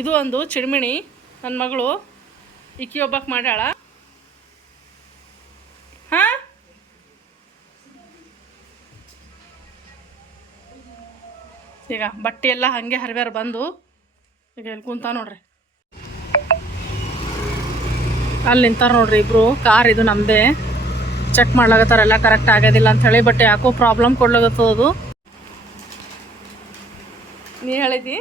ಇದು ಒಂದು ಚಿಡ್ಮಿಣಿ ನನ್ನ ಮಗಳು ಇಕ್ಕಿ ಒಬ್ಬಕ್ಕೆ ಮಾಡ್ಯಾಳ. ಹಾಂ? ಈಗ ಬಟ್ಟೆ ಎಲ್ಲ ಹಾಗೆ ಹರಿವ್ಯಾರ ಬಂದು. ಈಗ ಎಲ್ಲಿ ಕುಂತ ನೋಡ್ರಿ. ಅಲ್ಲಿ ನಿಂತಾರ ನೋಡ್ರಿ ಇಬ್ರು. ಕಾರ್ ಇದು ನಮ್ಮದೇ ಚೆಕ್ ಮಾಡ್ಲಾಗತ್ತಾರ ಎಲ್ಲ ಕರೆಕ್ಟ್ ಆಗೋದಿಲ್ಲ ಅಂತ ಹೇಳಿ ಬಟ್ ಯಾಕೋ ಪ್ರಾಬ್ಲಮ್ ಕೊಡ್ಲಾಗತ್ತದು ನೀ ಹೇಳಿದಿ?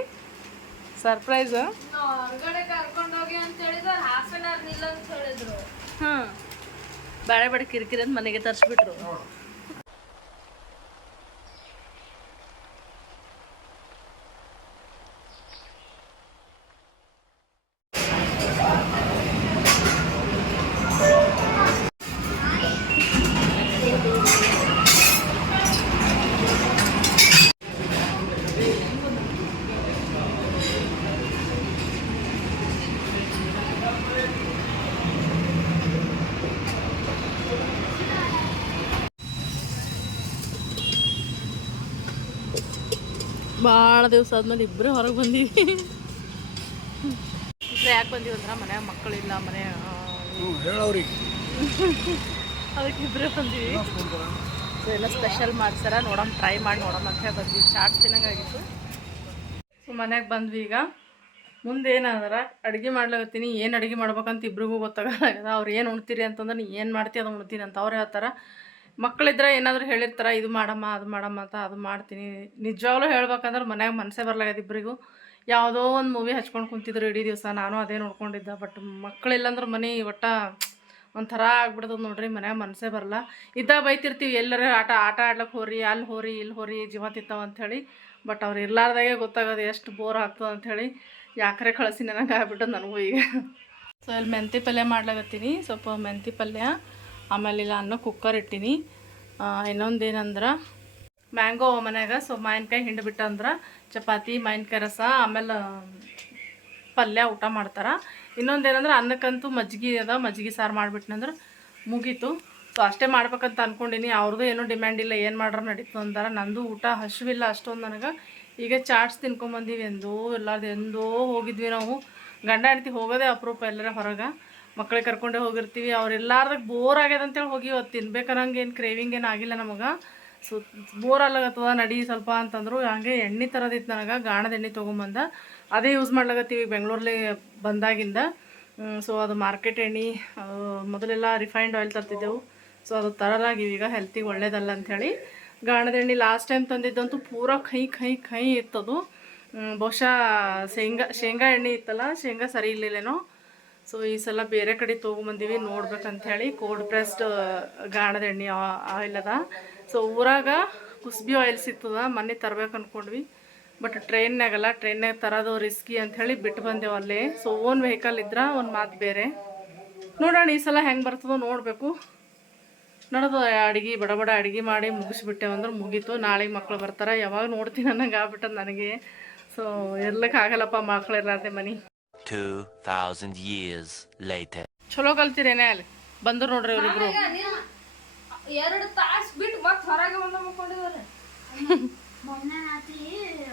ಸರ್ಪ್ರೈಸ್ ಹೊರಗಡೆ ಕರ್ಕೊಂಡು ಹೋಗಿ ಅಂತ ಹೇಳಿದ್ರೆ ಹಾಫ್ ಅವರ್ ನಿಲ್ಲ ಅಂತ ಹೇಳಿದ್ರು. ಹಾಂ ಬೇಡ ಬೇಡ ಕಿರಿಕಿರಿ ಅಂತ ಮನೆಗೆ ತರಿಸ್ಬಿಟ್ರು. ಭಾಳ ದಿವಸ ಆದ್ಮೇಲೆ ಇಬ್ಬರೇ ಹೊರಗೆ ಬಂದೀವಿ. ಇಬ್ಬರೇ ಯಾಕೆ ಬಂದೀವಿ ಅಂದ್ರೆ ಮನೆ ಮಕ್ಕಳಿಲ್ಲ ಮನೆ ಹೇಳವ್ರಿಗೆ ಅದಕ್ಕೆ ಇಬ್ಬರೇ ಬಂದೀವಿ. ಸೊ ಎಲ್ಲ ಸ್ಪೆಷಲ್ ಮಾಡ್ಸಾರ ನೋಡೋಣ ಟ್ರೈ ಮಾಡಿ ನೋಡೋಣ ಅಂತ ಹೇಳಿ ಬಂದ್ವಿ. ಚಾಟ್ ತಿನ್ನಂಗಾಗಿತ್ತು ಸೊ ಮನೆಗೆ ಬಂದ್ವಿ ಈಗ. ಮುಂದೆ ಏನಂದ್ರೆ ಅಡುಗೆ ಮಾಡ್ಲಾಗತ್ತೀನಿ ಏನು ಅಡುಗೆ ಮಾಡ್ಬೇಕಂತ ಇಬ್ರಿಗೂ ಗೊತ್ತಾಗಲ್ಲ. ಅವ್ರು ಏನು ಉಣ್ತೀರಿ ಅಂತಂದ್ರೆ ನೀ ಏನು ಮಾಡ್ತೀವಿ ಅದು ಉಣ್ತೀನಿ ಅಂತ ಅವ್ರು ಹೇಳ್ತಾರೆ. ಮಕ್ಕಳಿದ್ರೆ ಏನಾದರೂ ಹೇಳಿರ್ತಾರೆ, ಇದು ಮಾಡಮ್ಮ, ಅದು ಮಾಡಮ್ಮ ಅಂತ ಅದು ಮಾಡ್ತೀನಿ. ನಿಜವಾಗ್ಲೂ ಹೇಳ್ಬೇಕಂದ್ರೆ ಮನ್ಯಾಗ ಮನಸ್ಸೇ ಬರ್ಲಾಗದ ಇಬ್ಬರಿಗೂ ಯಾವುದೋ ಒಂದು ಮೂವಿ ಹಚ್ಕೊಂಡು ಕುಂತಿದ್ರು ಇಡೀ ದಿವಸ. ನಾನು ಅದೇ ನೋಡ್ಕೊಂಡಿದ್ದೆ ಬಟ್ ಮಕ್ಕಳಿಲ್ಲಂದ್ರೆ ಮನೆ ಒಟ್ಟ ಒಂಥರ ಆಗ್ಬಿಡ್ತದೆ ನೋಡ್ರಿ, ಮನ್ಯಾಗ ಮನಸ್ಸೇ ಬರಲ್ಲ ಇದ್ದ ಬೈತಿರ್ತೀವಿ, ಎಲ್ಲರ ಆಟ ಆಟ ಆಡ್ಲಕ್ಕೆ ಹೋರಿ, ಅಲ್ಲಿ ಹೋರಿ, ಇಲ್ಲಿ ಹೋರಿ, ಜೀವ ತಿಂತಾವ ಅಂಥೇಳಿ ಬಟ್ ಅವ್ರು ಇರ್ಲಾರ್ದಾಗೆ ಗೊತ್ತಾಗೋದು ಎಷ್ಟು ಬೋರ್ ಆಗ್ತದೆ ಅಂಥೇಳಿ ಯಾಕರೆ ಕಳಿಸಿ ನನಗೆ ಆಗ್ಬಿಟ್ಟು ನನಗೂ ಈಗ. ಸೊ ಇಲ್ಲಿ ಮೆಂತಿ ಪಲ್ಯ ಮಾಡ್ಲಾಗತ್ತೀನಿ ಸ್ವಲ್ಪ ಮೆಂತಿ ಪಲ್ಯ. ಆಮೇಲೆ ಇಲ್ಲ ಅನ್ನ ಕುಕ್ಕರ್ ಇಟ್ಟೀನಿ. ಇನ್ನೊಂದು ಏನಂದ್ರೆ ಮ್ಯಾಂಗೋ ಮನ್ಯಾಗ ಸೊ ಮಾವಿನಕಾಯಿ ಹಿಂಡಿ ಬಿಟ್ಟಂದ್ರೆ, ಚಪಾತಿ, ಮಾವಿನಕಾಯಿ ರಸ, ಆಮೇಲೆ, ಪಲ್ಯ ಊಟ ಮಾಡ್ತಾರೆ. ಇನ್ನೊಂದು ಏನಂದ್ರೆ ಅನ್ನಕ್ಕಂತೂ ಮಜ್ಜಿಗೆ ಅದ ಮಜ್ಜಿಗೆ ಸಾರು ಮಾಡಿಬಿಟ್ನಂದ್ರೆ ಮುಗೀತು. ಸೊ ಅಷ್ಟೇ ಮಾಡ್ಬೇಕಂತ ಅಂದ್ಕೊಂಡಿನಿ ಅವ್ರದ್ದು ಏನೂ ಡಿಮ್ಯಾಂಡ್ ಇಲ್ಲ, ಏನು ಮಾಡ್ರೆ ನಡೀತು ಅಂತಾರೆ ನಂದು ಊಟ ಹಸುವಿಲ್ಲ ಅಷ್ಟೊಂದು ನನಗೆ. ಈಗ ಚಾಟ್ಸ್ ತಿನ್ಕೊಂಬಂದೀವಿ ಎಂದೋ ಎಲ್ಲಾರ್ದು ಎಂದೋ ಹೋಗಿದ್ವಿ ನಾವು. ಗಂಡ ಹೆಂಡ್ತಿ ಹೋಗೋದೇ ಅಪರೂಪ ಎಲ್ಲರ ಹೊರಗೆ. ಮಕ್ಕಳಿಗೆ ಕರ್ಕೊಂಡೇ ಹೋಗಿರ್ತೀವಿ. ಅವ್ರು ಎಲ್ಲಾರ್ದಾಗ ಬೋರ್ ಆಗ್ಯದ ಅಂತೇಳಿ ಹೋಗಿ ಇವತ್ತು ತಿನ್ಬೇಕನ್ನಂಗೆ ಏನು ಕ್ರೇವಿಂಗ್ ಏನು ಆಗಿಲ್ಲ ನಮಗೆ. ಸೊ ಬೋರ್ ಅಲ್ಲಾಗತ್ತದ ನಡಿ ಸ್ವಲ್ಪ ಅಂತಂದ್ರು. ಹಂಗೆ ಎಣ್ಣೆ ಥರದಿತ್ತು ನನಗೆ, ಗಾಣದ ಎಣ್ಣೆ ತೊಗೊಂಬಂದ. ಅದೇ ಯೂಸ್ ಮಾಡ್ಲಾಗತ್ತೀವಿ ಬೆಂಗಳೂರಲ್ಲಿ ಬಂದಾಗಿಂದ. ಸೊ ಅದು ಮಾರ್ಕೆಟ್ ಎಣ್ಣೆ ಮೊದಲೆಲ್ಲ ರಿಫೈನ್ಡ್ ಆಯಿಲ್ ತರ್ತಿದ್ದೆವು. ಸೊ ಅದು ತರಲಾಗಿವಿ ಈಗ ಹೆಲ್ತಿಗೆ ಒಳ್ಳೇದಲ್ಲ ಅಂಥೇಳಿ ಗಾಣದ ಎಣ್ಣೆ ಲಾಸ್ಟ್ ಟೈಮ್ ತಂದಿದ್ದಂತೂ ಪೂರ ಕೈ ಕೈ ಕೈ ಇತ್ತದು. ಬಹುಶಃ ಶೇಂಗಾ ಶೇಂಗಾ ಎಣ್ಣೆ ಇತ್ತಲ್ಲ, ಶೇಂಗಾ ಸರಿ ಇರಲಿಲ್ಲೇನೋ. ಸೊ ಈ ಸಲ ಬೇರೆ ಕಡೆ ತೊಗೊಂಬಂದೀವಿ ನೋಡ್ಬೇಕಂಥೇಳಿ ಕೋಲ್ಡ್ ಪ್ರೆಸ್ಡ್ ಗಾಣದ ಎಣ್ಣೆ ಆಯಿಲ್ ಅದ ಸೊ ಊರಾಗ ಕುಸ್ಬಿ ಆಯಿಲ್ ಸಿಗ್ತದ ಮನೆ ತರ್ಬೇಕು ಅಂದ್ಕೊಂಡ್ವಿ ಬಟ್ ಟ್ರೈನ್ನಾಗಲ್ಲ ಟ್ರೈನ್ನಾಗ ತರೋದು ರಿಸ್ಕಿ ಅಂಥೇಳಿ ಬಿಟ್ಟು ಬಂದೆವು ಅಲ್ಲೇ. ಸೊ ಓನ್ ವೆಹಿಕಲ್ ಇದ್ರೆ, ಒಂದು ಮಾತು ಬೇರೆ. ನೋಡೋಣ, ಈ ಸಲ ಹೆಂಗೆ ಬರ್ತದೋ ನೋಡಬೇಕು. ನೋಡೋದು, ಅಡುಗೆ, ಬಡ ಬಡ ಅಡುಗೆ ಮಾಡಿ ಅಂದ್ರೆ ಮುಗೀತು. ನಾಳೆ ಮಕ್ಕಳು ಬರ್ತಾರೆ, ಯಾವಾಗ ನೋಡ್ತೀನಿ ಅನ್ನಂಗೆ ಆಗ್ಬಿಟ್ಟದ ನನಗೆ. ಸೊ ಇರ್ಲಿಕ್ಕೆ ಆಗಲ್ಲಪ್ಪ ಮಕ್ಳು ಇರಲಾರ್ದೆ ಮನೆ. 2,000 years later. ಚಲೋ ಕಲ್ತಿರೇನೆ ಅಲ್ಲಿ? ಬಂದ್ರು ನೋಡ್ರಿ ಇವ್ರಿಬ್ರು. ಎರಡು ತಾಸು ಬಿಟ್ಟು ಮತ್ತೆ ಹೊರಗೆ ಬಂದ ಮಕ್ಕೊಂಡಿದ್ದಾರೆ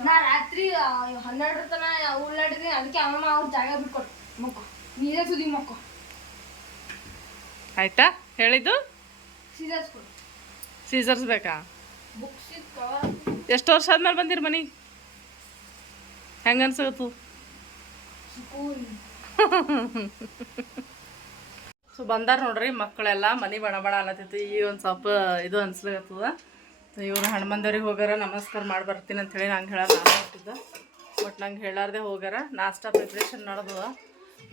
ನಾ ರಾತ್ರಿ ಆ, ಹನ್ನೆರಡರ ತನ ಉಳ್ಳಾಡಿದ್ರಿ ಅದಕ್ಕೆ ಅಮ್ಮ ಅವ್ರ ಜಾಗ ಬಿಟ್ಕೊಟ್ಟು ಮಕ್ಕೋ ನೀರೇ ಸುದಿ ಮಕ್ಕೋ. ಆಯ್ತಾ? ಹೇಳಿದ್ದು? ಸೀಸರ್ಸ್ ಕೊಡು. ಸೀಸರ್ಸ್ ಬೇಕಾ? ಬುಕ್ಸ್ ಎಷ್ಟು ವರ್ಷ ಆದ್ಮೇಲೆ ಬಂದಿರ ಮನಿ? ಹೆಂಗ ಅನ್ಸತ್ತು ಸ್ಕೂಲ್ ಸೊ ಬಂದಾರ ನೋಡ್ರಿ, ಮಕ್ಕಳೆಲ್ಲ ಮನೆ ಬಣ ಬಣ ಅನ್ನತ್ತಿತ್ತು ಈ ಒಂದು ಸ್ವಲ್ಪ ಇದು ಅನ್ಸ್ಲಾಗತ್ತದ ಇವ್ರು ಹಣ್ಮಂದವ್ರಿಗೆ ಹೋಗ್ಯಾರ, ನಮಸ್ಕಾರ ಮಾಡಿ ಬರ್ತೀನಿ ಅಂತ ಹೇಳಿ ನಂಗೆ ಹೇಳಲ್ಲ ನಾನು ಬಟ್ ನಂಗೆ ಹೇಳಾರ್ದೆ ಹೋಗ್ಯಾರ. ನಾಷ್ಟಾ ಪ್ರಿಪ್ರೇಷನ್ ನಡೆದದ.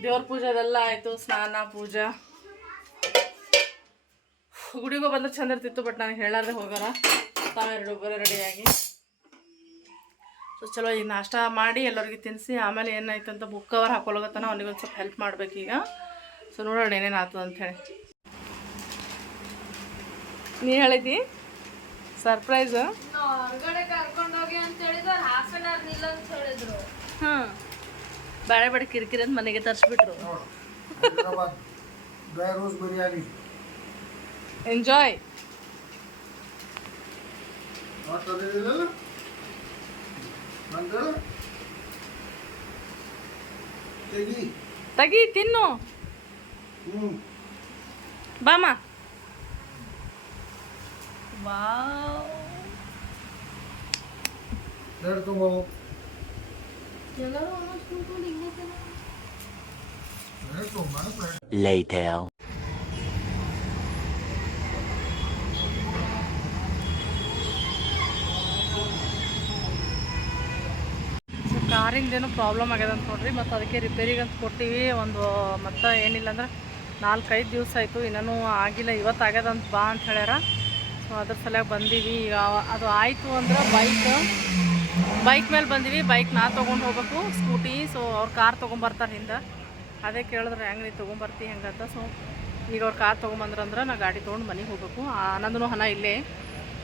ದೇವ್ರ ಪೂಜೆ ಅದೆಲ್ಲ ಆಯಿತು, ಸ್ನಾನ, ಪೂಜಾ. ಗುಡಿಗೂ ಬಂದ್ರೆ ಚಂದ ಇರ್ತಿತ್ತು ಬಟ್ ನನಗೆ ಹೇಳಾರ್ದೆ ಹೋಗ್ಯಾರ. ತಾವೆರಡು ಒಬ್ಬರ ರೆಡಿಯಾಗಿ ಸೊ ಚಲೋ ಈಗ ನಾಷ್ಟ ಮಾಡಿ ಎಲ್ಲರಿಗೆ ತಿನ್ನಿಸಿ ಆಮೇಲೆ ಏನಾಯ್ತು ಅಂತ ಬುಕ್ ಕವರ್ ಹಾಕೊಳಗತ್ತಾನ ಅವ್ನಿಗೆ ಒಂದು ಸ್ವಲ್ಪ ಹೆಲ್ಪ್ ಮಾಡ್ಬೇಕೀಗ ಸೊ ನೋಡೋಣ ಏನೇನು ಆಗ್ತದೆ ಅಂಥೇಳಿ ನೀ ಹೇಳಿದ್ದಿ? ಸರ್ಪ್ರೈಸ್ ಹೊರಗಡೆ ಕರ್ಕೊಂಡು ಹೋಗಿ ಅಂತ ಹೇಳಿದ್ರೆ ಹಾಫ್ ಅನ್ ಅವರ್ ಅಂತ ಹೇಳಿದ್ರು. ಹಾಂ. ಬೇಳೆ ಬೇಡ ಕಿರಿಕಿರಿ ಅಂತ ಮನೆಗೆ ತರಿಸ್ಬಿಟ್ರು. ಎಂಜಾಯ್ ಮಾತಾಡಿದಿಲ್ಲ ನಂತರ ತೆಗಿ ತೆಗಿ ತಿನ್ನು ಹ್ಞೂ ಬಾಮ ವಾವ್ ಎರಡು ತುಂಬ ಎಲ್ಲರೂ ಒಂದೊಂದು ಸ್ಪೂನ್ ಹಿಂಗೆ ಎರಡು ತುಂಬ Later. ಸೊ ಕಾರಿಂದೇನೋ ಪ್ರಾಬ್ಲಮ್ ಆಗ್ಯದ ಅಂತ ನೋಡ್ರಿ. ಮತ್ತು ಅದಕ್ಕೆ ರಿಪೇರಿಗೆ ಅಂತ ಕೊಟ್ಟಿವಿ ಒಂದು, ಮತ್ತು ಏನಿಲ್ಲ ಅಂದ್ರೆ ನಾಲ್ಕೈದು ದಿವಸ ಆಯಿತು. ಇನ್ನೂ ಆಗಿಲ್ಲ. ಇವತ್ತು ಆಗ್ಯದ ಅಂತ ಬಾ ಅಂತ ಹೇಳ್ಯಾರ. ಸೊ ಅದ್ರ ಸಲುವಾಗಿ ಬಂದೀವಿ. ಈಗ ಅದು ಆಯಿತು ಅಂದ್ರೆ ಬೈಕ್ ಬೈಕ್ ಮೇಲೆ ಬಂದೀವಿ. ಬೈಕ್ ನಾ ತೊಗೊಂಡು ಹೋಗ್ಬೇಕು. ಸ್ಕೂಟಿ ಸೊ ಅವ್ರು ಕಾರ್ ತೊಗೊಂಬರ್ತಾರೆ ಹಿಂದೆ. ಅದೇ ಕೇಳಿದ್ರೆ ಹೆಂಗೆ ನೀ ತೊಗೊಂಬರ್ತಿ ಹೆಂಗಂತ ಸೊ ಈಗ ಅವ್ರು ಕಾರ್ ತೊಗೊಂಬಂದ್ರಂದ್ರೆ ನಾ ಗಾಡಿ ತೊಗೊಂಡು ಮನೆಗೆ ಹೋಗ್ಬೇಕು. ಆನಂದನೂ ಹಣ ಇಲ್ಲೇ.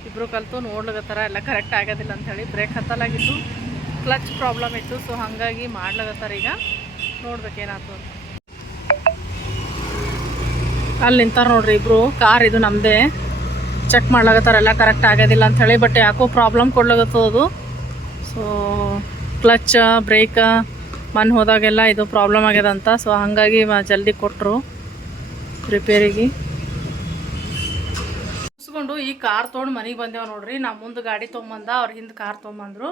ಇಬ್ಬರು ಕಲಿತು ನೋಡ್ಲಗತ್ತಾರ ಎಲ್ಲ ಕರೆಕ್ಟ್ ಆಗೋದಿಲ್ಲ ಅಂಥೇಳಿ ಬ್ರೇಕ್ ಹತ್ತಲಾಗಿತ್ತು. ಕ್ಲಚ್ ಪ್ರಾಬ್ಲಮ್ ಇತ್ತು ಸೊ ಹಾಗಾಗಿ ಮಾಡ್ಲಗತ್ತಾರ ಈಗ. ನೋಡ್ಬೇಕೇನಾಯ್ತು ಅಂತ. ಅಲ್ಲಿ ನಿಂತಾರ ನೋಡ್ರಿ ಇಬ್ರು ಕಾರ್ ಇದು ನಮ್ಮದೇ ಚೆಕ್ ಮಾಡ್ಲಾಗತ್ತಾರ ಎಲ್ಲ ಕರೆಕ್ಟ್ ಆಗೋದಿಲ್ಲ ಅಂಥೇಳಿ ಬಟ್ ಯಾಕೋ ಪ್ರಾಬ್ಲಮ್ ಕೊಡ್ಲಾಗತ್ತದು ಸೊ ಕ್ಲಚ್ ಬ್ರೇಕ್ ಮನ್ ಹೋದಾಗೆಲ್ಲ ಇದು ಪ್ರಾಬ್ಲಮ್ ಆಗ್ಯದಂತ ಸೊ ಹಾಗಾಗಿ ಜಲ್ದಿ ಕೊಟ್ಟರು ರಿಪೇರಿಗೆ ಮುಗಿಸ್ಕೊಂಡು ಈ ಕಾರ್ ತೊಗೊಂಡು ಮನೆಗೆ ಬಂದೇವು ನೋಡ್ರಿ. ನಾ ಮುಂದೆ ಗಾಡಿ ತೊಗೊಂಬಂದ, ಅವ್ರ ಹಿಂದೆ ಕಾರ್ ತೊಗೊಂಬಂದ್ರು.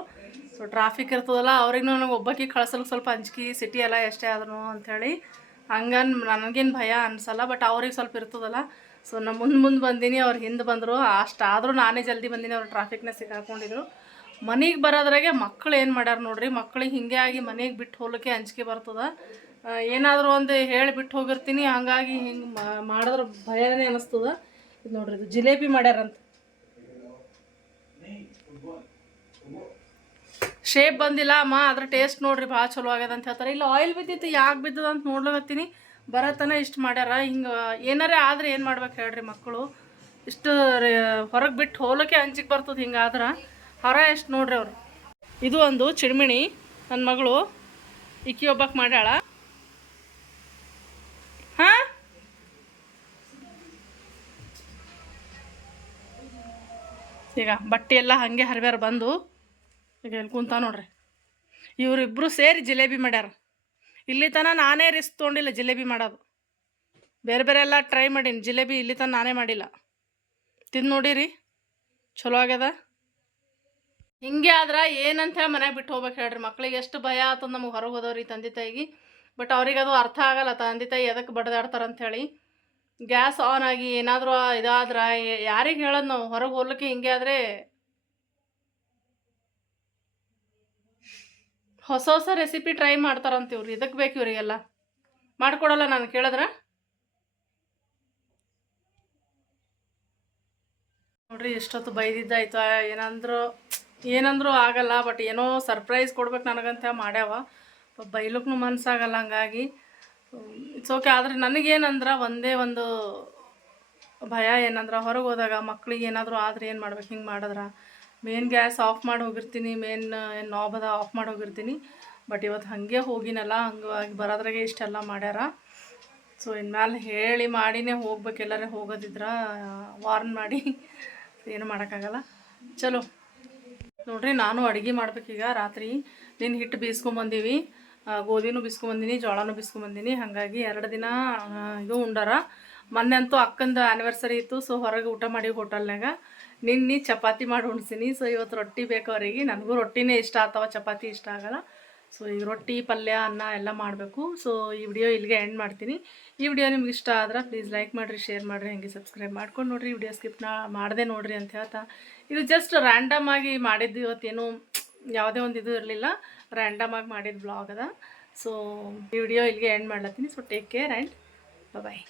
ಸೊ ಟ್ರಾಫಿಕ್ ಇರ್ತದಲ್ಲ ಅವ್ರಿಗೆ ನನಗೆ ಒಬ್ಬಕ್ಕೆ ಕಳ್ಸಲಿಕ್ಕೆ ಸ್ವಲ್ಪ ಅಂಜಿಕೆ ಸಿಟಿ ಎಲ್ಲ ಎಷ್ಟೇ ಆದ್ರೂ ಅಂಥೇಳಿ ಹಂಗನ್ ನನಗೇನು ಭಯ ಅನ್ಸಲ್ಲ ಬಟ್ ಅವ್ರಿಗೆ ಸ್ವಲ್ಪ ಇರ್ತದಲ್ಲ. ಸೊ ನಾನು ಮುಂದೆ ಮುಂದೆ ಬಂದೀನಿ, ಅವ್ರು ಹಿಂದೆ ಬಂದರು. ಅಷ್ಟಾದರೂ ನಾನೇ ಜಲ್ದಿ ಬಂದೀನಿ, ಅವ್ರು ಟ್ರಾಫಿಕ್ನ ಸಿಕ್ಕಾಕೊಂಡಿದ್ರು. ಮನೆಗೆ ಬರೋದ್ರಾಗೆ ಮಕ್ಕಳು ಏನು ಮಾಡ್ಯಾರ ನೋಡ್ರಿ, ಮಕ್ಳಿಗೆ ಹಿಂಗೆ ಆಗಿ ಮನೆಗೆ ಬಿಟ್ಟು ಹೋಗ್ಲಿಕ್ಕೆ ಅಂಜಿಕೆ ಬರ್ತದೆ. ಏನಾದರೂ ಒಂದು ಹೇಳಿ ಬಿಟ್ಟು ಹೋಗಿರ್ತೀನಿ, ಹಂಗಾಗಿ ಹಿಂಗೆ ಮಾಡಿದ್ರೆ ಭಯನೇ ಅನ್ನಿಸ್ತದೆ ಇದು ನೋಡ್ರಿ, ಇದು ಜಿಲೇಬಿ ಮಾಡ್ಯಾರಂತ. ಶೇಪ್ ಬಂದಿಲ್ಲ, ಅಮ್ಮ, ಅದ್ರ ಟೇಸ್ಟ್ ನೋಡ್ರಿ, ಭಾಳ ಚಲೋ ಆಗ್ಯದ ಅಂತ ಹೇಳ್ತಾರೆ. ಇಲ್ಲಿ ಆಯಿಲ್ ಬಿದ್ದಿತ್ತು, ಯಾಕೆ ಬಿದ್ದದ ಅಂತ ನೋಡ್ಲಕತ್ತೀನಿ. ಬರತನ ಇಷ್ಟು ಮಾಡ್ಯಾರ. ಹಿಂಗೆ, ಏನಾರೇ ಆದ್ರೆ ಏನು ಮಾಡ್ಬೇಕು ಹೇಳ್ರಿ ಮಕ್ಕಳು. ಇಷ್ಟು ಹೊರಗೆ ಬಿಟ್ಟು ಹೋಲಕ್ಕೆ ಅಂಜಿಗೆ ಬರ್ತದೆ ಹಿಂಗಾದ್ರೆ ಹೊರ ಎಷ್ಟು ನೋಡ್ರಿ ಅವರು. ಇದು ಒಂದು ಚಿಡ್ಮಿಣಿ ನನ್ನ ಮಗಳು. ಇಕ್ಕಿ ಒಬ್ಬಕ್ಕೆ ಮಾಡ್ಯಾಳ. ಹಾಂ? ಈಗ ಬಟ್ಟೆ ಎಲ್ಲ ಹಾಗೆ ಹರಿವ್ಯಾರ ಬಂದು. ಈಗ ಇಲ್ಲಿ ಕುಂತ ನೋಡ್ರಿ. ಇವರಿಬ್ಬರು ಸೇರಿ ಜಿಲೇಬಿ ಮಾಡ್ಯಾರ. ಇಲ್ಲಿ ತನಕ ನಾನೇ ರಿಸ್ಕ್ ತೊಗೊಂಡಿಲ್ಲ ಜಿಲೇಬಿ ಮಾಡೋದು. ಬೇರೆ ಬೇರೆ ಎಲ್ಲ ಟ್ರೈ ಮಾಡೀನಿ. ಜಿಲೇಬಿ ಇಲ್ಲಿ ತನಕ ನಾನೇ ಮಾಡಿಲ್ಲ. ತಿಂದು ನೋಡಿರಿ. ಚಲೋ ಆಗ್ಯದ. ಹಿಂಗೆ ಆದ್ರೆ ಏನಂತ ಹೇಳಿ ಮನೆಗೆ ಬಿಟ್ಟು ಹೋಗ್ಬೇಕು ಹೇಳ್ರಿ. ಮಕ್ಳಿಗೆ ಎಷ್ಟು ಭಯ ಆತದ ನಮಗೆ ಹೊರಗೆ ಹೋದವ್ರಿ ತಂದೆ ತಾಯಿಗೆ. ಬಟ್ ಅವ್ರಿಗೆ ಅದು ಅರ್ಥ ಆಗಲ್ಲ. ತಂದೆ ತಾಯಿ ಎದಕ್ಕೆ ಬಡ್ದಾಡ್ತಾರೆ ಹೇಳಿ ಗ್ಯಾಸ್ ಆನ್ ಆಗಿ ಏನಾದರೂ ಇದಾದ್ರೆ, ಯಾರಿಗೆ ಹೇಳೋದು ನಾವು? ಹೊರಗೆ ಹೋಗ್ಲಿಕ್ಕೆ ಹಿಂಗೆ ಆದರೆ ಹೊಸ ಹೊಸ ರೆಸಿಪಿ ಟ್ರೈ ಮಾಡ್ತಾರಂತ ಇವ್ರು ಇದಕ್ಕೆ ಬೇಕು ಇವರಿಗೆಲ್ಲ? ಮಾಡ್ಕೊಡಲ್ಲ ನಾನು, ಕೇಳಿದ್ರೆ? ನೋಡ್ರಿ, ಎಷ್ಟೊತ್ತು ಬೈದಿದ್ದಾಯ್ತು. ಏನಂದ್ರು, ಏನಂದ್ರೂ ಆಗಲ್ಲ ಬಟ್ ಏನೋ ಸರ್ಪ್ರೈಸ್ ಕೊಡ್ಬೇಕು ನನಗಂತ ಮಾಡ್ಯಾವ. ಬೈಲಕ್ಕೂ ಮನ್ಸಾಗಲ್ಲ ಹಂಗಾಗಿ. ಇಟ್ಸ್ ಓಕೆ ಆದರೆ ನನಗೇನಂದ್ರೆ, ಒಂದೇ ಒಂದು ಭಯ ಏನಂದ್ರೆ, ಹೊರಗೆ ಹೋದಾಗ ಮಕ್ಳಿಗೆ ಏನಾದರೂ ಆದ್ರೆ ಏನು ಮಾಡ್ಬೇಕು, ಹಿಂಗೆ ಮಾಡಿದ್ರೆ? ಮೇನ್ ಗ್ಯಾಸ್ ಆಫ್ ಮಾಡಿ ಹೋಗಿರ್ತೀನಿ ಮೇನ್ ಏನು ನಾಬ್ ಅದ ಆಫ್ ಮಾಡಿ ಹೋಗಿರ್ತೀನಿ. ಬಟ್ ಇವತ್ತು ಹಾಗೆ ಹೋಗಿನಲ್ಲ, ಹಂಗಾಗಿ ಬರೋದ್ರಾಗೆ ಇಷ್ಟೆಲ್ಲ ಮಾಡ್ಯಾರ. ಸೊ ಇನ್ಮೇಲೆ ಹೇಳಿ ಮಾಡಿನೇ ಹೋಗ್ಬೇಕು ಎಲ್ಲರೇ ಹೋಗೋದಿದ್ರೆ ವಾರ್ನ್ ಮಾಡಿ. ಏನು ಮಾಡೋಕ್ಕಾಗಲ್ಲ. ಚಲೋ. ನೋಡ್ರಿ, ನಾನು ಅಡುಗೆ ಮಾಡ್ಬೇಕೀಗ ರಾತ್ರಿ. ನಿನ್ನ ಹಿಟ್ಟು ಬೀಸ್ಕೊಂಬಂದೀವಿ. ಗೋಧಿನೂ ಬಿಸ್ಕೊಂಬಂದಿನಿ ಜೋಳನೂ ಬಿಸ್ಕೊಂಬಂದಿನಿ. ಹಾಗಾಗಿ ಎರಡು ದಿನ ಇದು ಉಂಡಾರ. ಮೊನ್ನೆ ಅಂತೂ ಅಕ್ಕಂದು ಆ್ಯನಿವರ್ಸರಿ ಇತ್ತು ಸೊ ಹೊರಗೆ ಊಟ ಮಾಡಿ ಹೋಟೆಲ್ನಾಗ ನಿನ್ನೆ ಚಪಾತಿ ಮಾಡಿ ಉಣ್ಸಿನಿ. ಸೊ ಇವತ್ತು ರೊಟ್ಟಿ ಬೇಕು ಅವರಿಗೆ. ನನಗೂ ರೊಟ್ಟಿನೇ ಇಷ್ಟ. ಆಗ್ತಾವ ಚಪಾತಿ ಇಷ್ಟ ಆಗಲ್ಲ. ಸೊ ಈಗ ರೊಟ್ಟಿ, ಪಲ್ಯ, ಅನ್ನ ಎಲ್ಲ ಮಾಡಬೇಕು. ಸೊ ಈ ವಿಡಿಯೋ ಇಲ್ಲಿಗೆ ಎಂಡ್ ಮಾಡ್ತೀನಿ. ಈ ವಿಡಿಯೋ ನಿಮ್ಗೆ ಇಷ್ಟ ಆದ್ರೆ ಪ್ಲೀಸ್ ಲೈಕ್ ಮಾಡಿರಿ ಶೇರ್ ಮಾಡಿರಿ, ಹಾಗೆ ಸಬ್ಸ್ಕ್ರೈಬ್ ಮಾಡ್ಕೊಂಡು ನೋಡಿರಿ. ವಿಡಿಯೋ ಸ್ಕಿಪ್ ನಾ ಮಾಡದೆ ನೋಡಿರಿ ಅಂತ ಹೇಳ್ತಾ. ಇದು ಜಸ್ಟ್ ರ್ಯಾಂಡಮ್ ಆಗಿ ಮಾಡಿದ್ದು ಇವತ್ತೇನು ಯಾವುದೇ ಒಂದು ಇದು ಇರಲಿಲ್ಲ. ರ್ಯಾಂಡಮ್ ಆಗಿ ಮಾಡಿದ ಬ್ಲಾಗ್ ಅದ. ಸೊ ಈ ವಿಡಿಯೋ ಇಲ್ಲಿಗೆ end ಮಾಡ್ಲತ್ತೀನಿ. So take care and bye